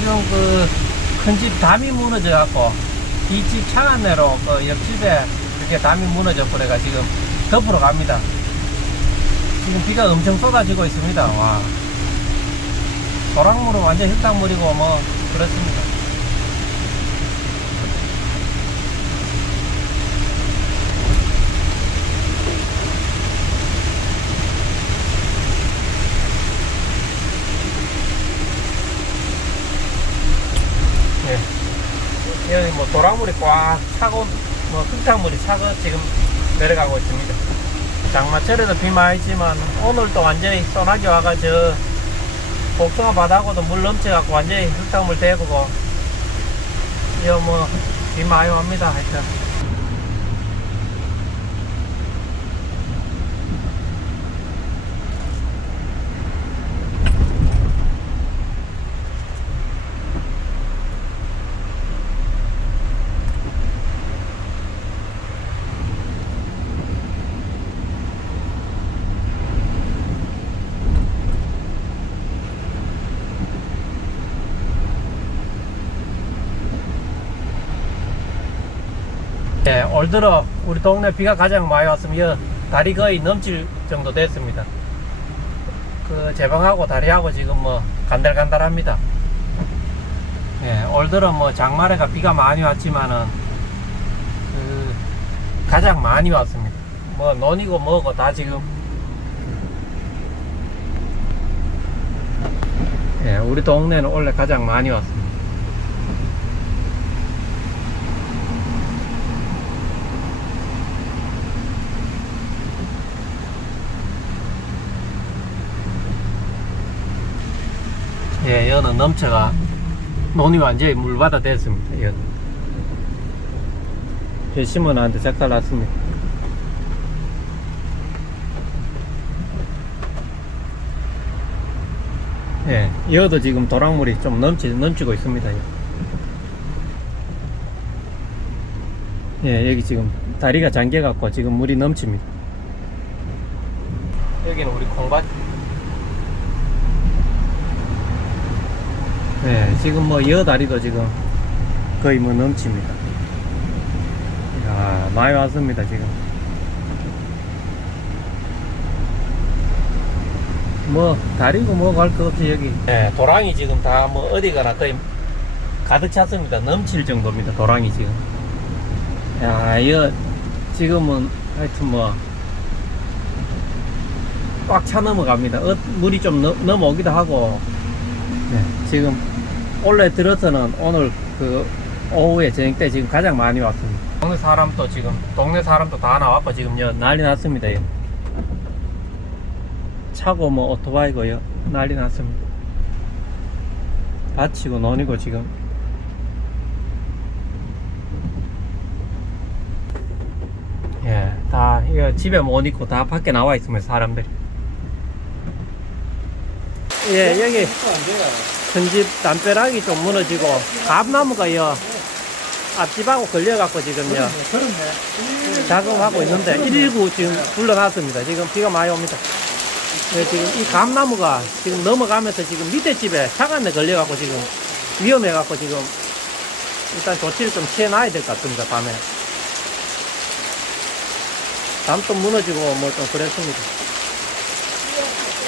지금 그 큰 집 담이 무너져 갖고 뒷집 창안내로 그 옆집에 그게 담이 무너져 버려가 지금 덮으러 갑니다. 지금 비가 엄청 쏟아지고 있습니다. 와. 도랑물은 완전 흙탕물이고 뭐 그렇습니다. 예. 여기 뭐 도랑물이 꽉 차고 뭐 흙탕물이 차고 지금 내려가고 있습니다. 장마철에도 비 많이 있지만 오늘도 완전히 소나기 와가 저 복숭아 바다하고도 물 넘쳐갖고 완전히 흙탕물 대고 이거 뭐 비 많이 옵니다 하여튼 예, 올 들어 우리 동네 비가 가장 많이 왔으면 이 다리 거의 넘칠 정도 됐습니다. 그 제방하고 다리하고 지금 뭐 간달간달합니다. 예, 올 들어 뭐 장마래가 비가 많이 왔지만은 그 가장 많이 왔습니다. 뭐 논이고 뭐고 다 지금 예, 우리 동네는 원래 가장 많이 왔습니다. 예, 여는 넘쳐가 논이 완전히 물바다 됐습니다. 여. 저 심어놨는데 작달 났습니다. 예, 여도 지금 도랑물이 좀 넘치, 넘치고 있습니다. 여. 예, 여기 지금 다리가 잠겨갖고 지금 물이 넘칩니다. 여기는 우리 콩밭. 네, 지금 뭐 여다리도 지금 거의 뭐 넘칩니다. 야, 많이 왔습니다, 지금. 뭐, 다리고 뭐갈것 없이 여기. 네, 도랑이 지금 다 뭐 어디 가나 거의 가득 찼습니다. 넘칠 정도입니다, 도랑이 지금. 야, 이거 지금은 하여튼 뭐, 꽉 차 넘어갑니다. 어, 물이 좀 넘, 넘어오기도 하고, 네, 지금 원래 들어서는 오늘 그 오후에 저녁 때 지금 가장 많이 왔습니다. 동네 사람도 지금 동네 사람도 다 나왔고 지금 여 난리 났습니다. 여. 차고 뭐 오토바이고요 난리 났습니다. 밭이고 논이고 지금 예, 다 이거 집에 못 있고 다 밖에 나와 있습니다. 사람들이. 예, 여기 큰집 담벼락이 좀 무너지고 감나무가 요 앞집하고 걸려갖고 지금요. 작업하고 있는데 119 지금 불러놨습니다. 지금 비가 많이 옵니다. 예, 지금 이 감나무가 지금 넘어가면서 지금 밑에 집에 차간에 걸려갖고 지금 위험해갖고 지금 일단 조치를 좀 취해놔야 될 것 같습니다 밤에. 담도 무너지고 뭐 좀 그랬습니다